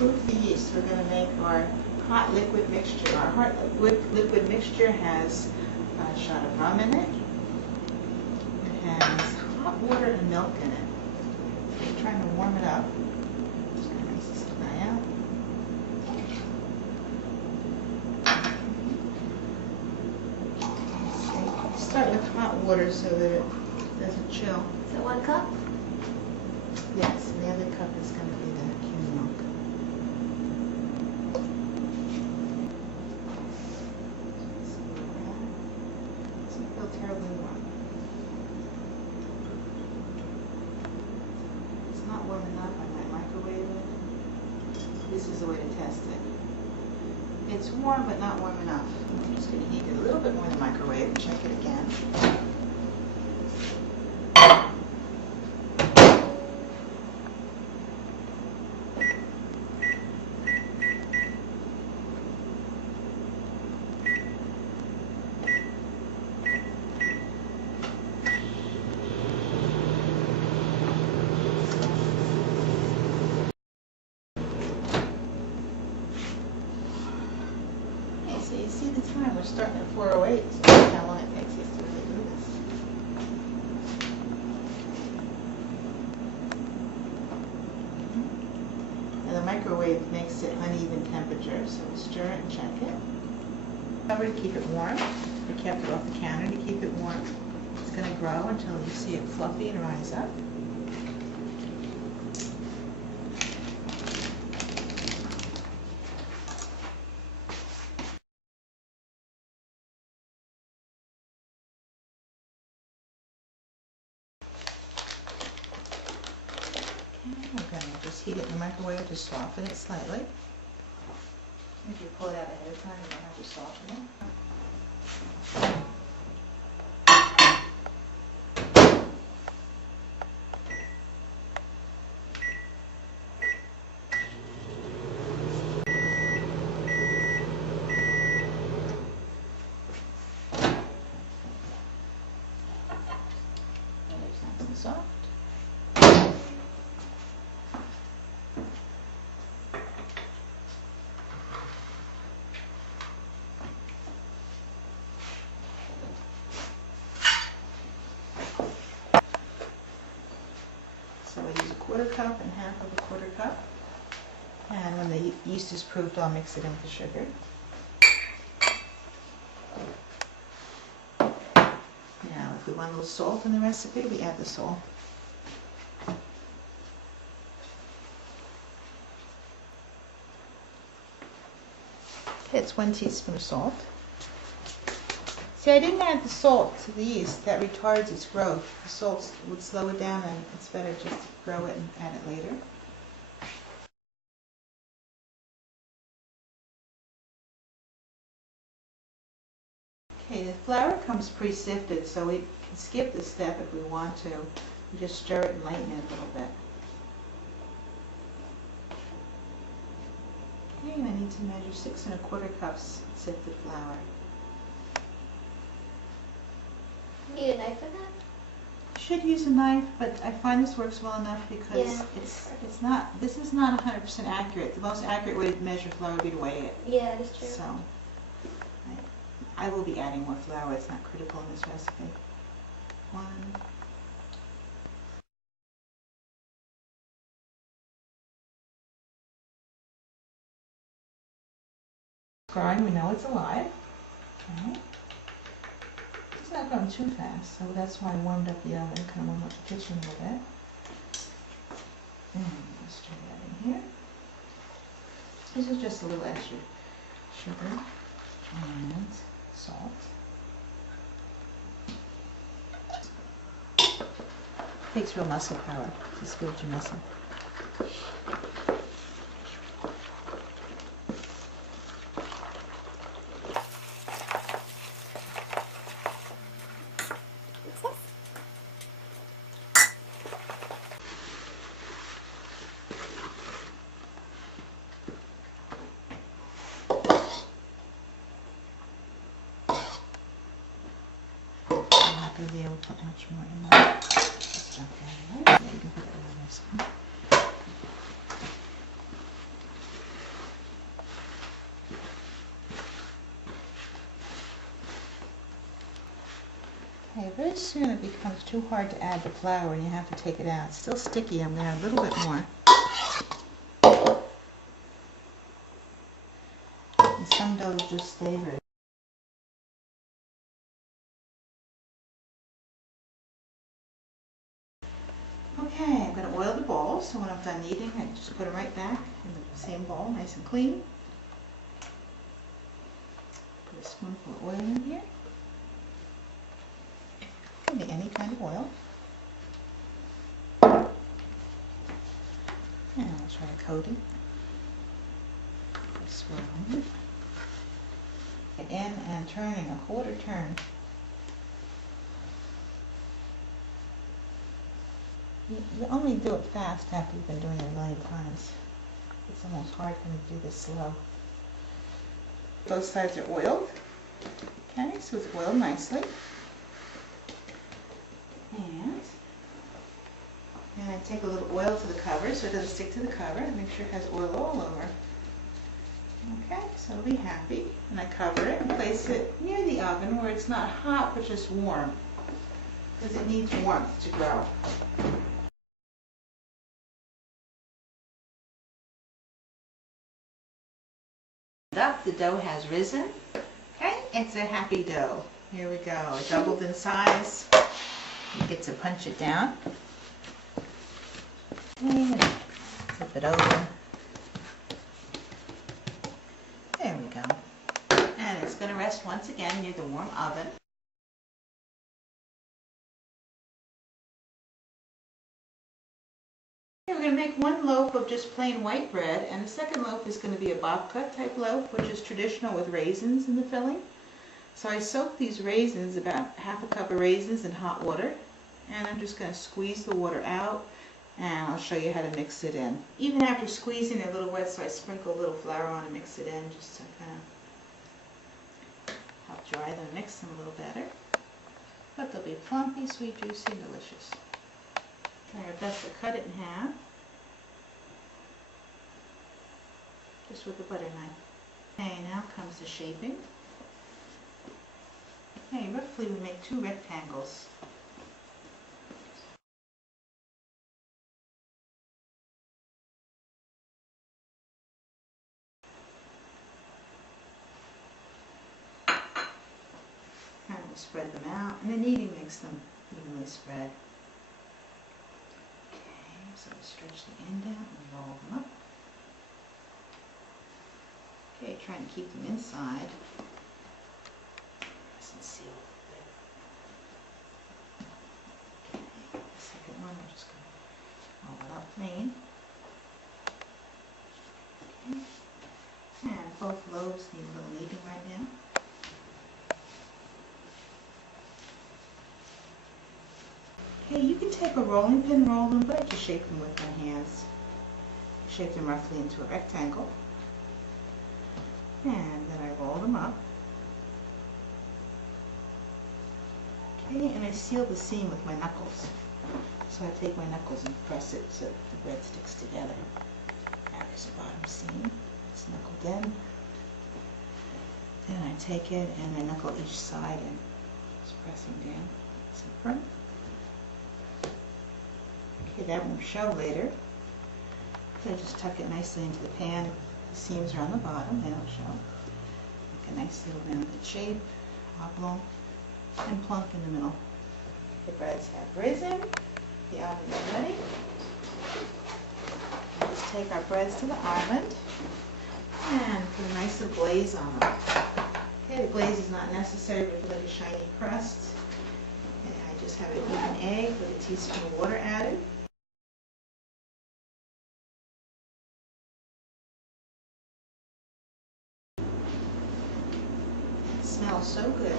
proof the yeast. We're going to make our hot liquid mixture. Our hot liquid mixture has a shot of rum in it. It has hot water and milk in it. We're trying to warm it up. Just going to rinse this guy out. Start with hot water so that it doesn't chill. Is it 1 cup? Yes, and the other cup is going to be the cumin milk. Doesn't feel terribly warm. If it's not warm enough, I might microwave it. This is the way to test it. It's warm, but not warm enough. I'm just going to heat it a little bit more in the microwave and check it again. So you see the time, we're starting at 4:08, so that's how long it takes us to really do this. And the microwave makes it uneven temperature, so we stir it and check it. Cover to keep it warm. We kept it off the counter to keep it warm. It's going to grow until you see it fluffy and rise up. We're going to just heat it in the microwave to soften it slightly. If you pull it out ahead of time, you don't have to soften it. And it's nice and soft. So I use 1/4 cup and half of a 1/4 cup. And when the yeast is proofed, I'll mix it in with the sugar. Now, if we want a little salt in the recipe, we add the salt. Okay, it's 1 teaspoon of salt. See, I didn't add the salt to the yeast. That retards its growth. The salt would slow it down, and it's better just to grow it and add it later. Okay, the flour comes pre-sifted, so we can skip this step if we want to. We just stir it and lighten it a little bit. Okay, and I need to measure 6 1/4 cups sifted flour. Need a knife for that? You should use a knife, but I find this works well enough because this is not 100% accurate. The most accurate way to measure flour would be to weigh it. Yeah, that's true. So I will be adding more flour. It's not critical in this recipe. 1. Growing, we know it's alive. Okay. It's not going too fast, so that's why I warmed up the oven, kind of warmed up the kitchen a little bit. And let's stir that in here. This is just a little extra sugar and salt. Takes real muscle power to build your muscle. Be able to put much more in there. Just dump that in there. Yeah, you can put that in this one. Very soon it becomes too hard to add the flour and you have to take it out. It's still sticky. I'm going to add a little bit more. And some doughs just stay very. Okay, I'm going to oil the bowl, so when I'm done kneading, I just put them right back in the same bowl, nice and clean. Put a spoonful of oil in here. Could be any kind of oil. And I'll try coating. Swirling it. In and turning a quarter turn. You only do it fast after you've been doing it a million times. It's almost hard for me to do this slow. Both sides are oiled. Okay, so it's oiled nicely. And I take a little oil to the cover so it doesn't stick to the cover, and make sure it has oil all over. Okay, so it'll be happy. And I cover it and place it near the oven where it's not hot but just warm, because it needs warmth to grow. Up, the dough has risen. Okay, it's a happy dough. Here we go. It doubled in size. You get to punch it down. And flip it over. There we go. And it's going to rest once again near the warm oven. We're going to make one loaf of just plain white bread, and the second loaf is going to be a babka type loaf, which is traditional with raisins in the filling. So I soak these raisins, about half a cup of raisins, in hot water, and I'm just going to squeeze the water out, and I'll show you how to mix it in. Even after squeezing, they're a little wet, so I sprinkle a little flour on and mix it in just to kind of help dry them, mix them a little better. But they'll be plumpy, sweet, juicy, and delicious. Try our best to cut it in half, just with a butter knife. Okay, now comes the shaping. Okay, roughly we make 2 rectangles. Kind of spread them out, and the kneading makes them evenly spread. So we stretch the end out and roll them up. Okay, trying to keep them inside. Nice and sealed. Okay, the second one, we're just going to roll it up plain. Okay. And both loaves need a little kneading right now. Okay, you can take a rolling pin, roll them, but I just shape them with my hands. Shape them roughly into a rectangle. And then I roll them up. Okay, and I seal the seam with my knuckles. So I take my knuckles and press it so the bread sticks together. Now there's the bottom seam. It's knuckled in. Then I take it and I knuckle each side in. Just pressing down. It's in front. Okay, that won't show later. So I just tuck it nicely into the pan. The seams are on the bottom, they don't show. Make a nice little rounded shape, oblong, and plunk in the middle. The breads have risen. The oven is ready. Let's take our breads to the oven and put a nice little glaze on them. Okay, the glaze is not necessary, but if you like a shiny crust. And I just have an even egg with a teaspoon of water added. It smells so good.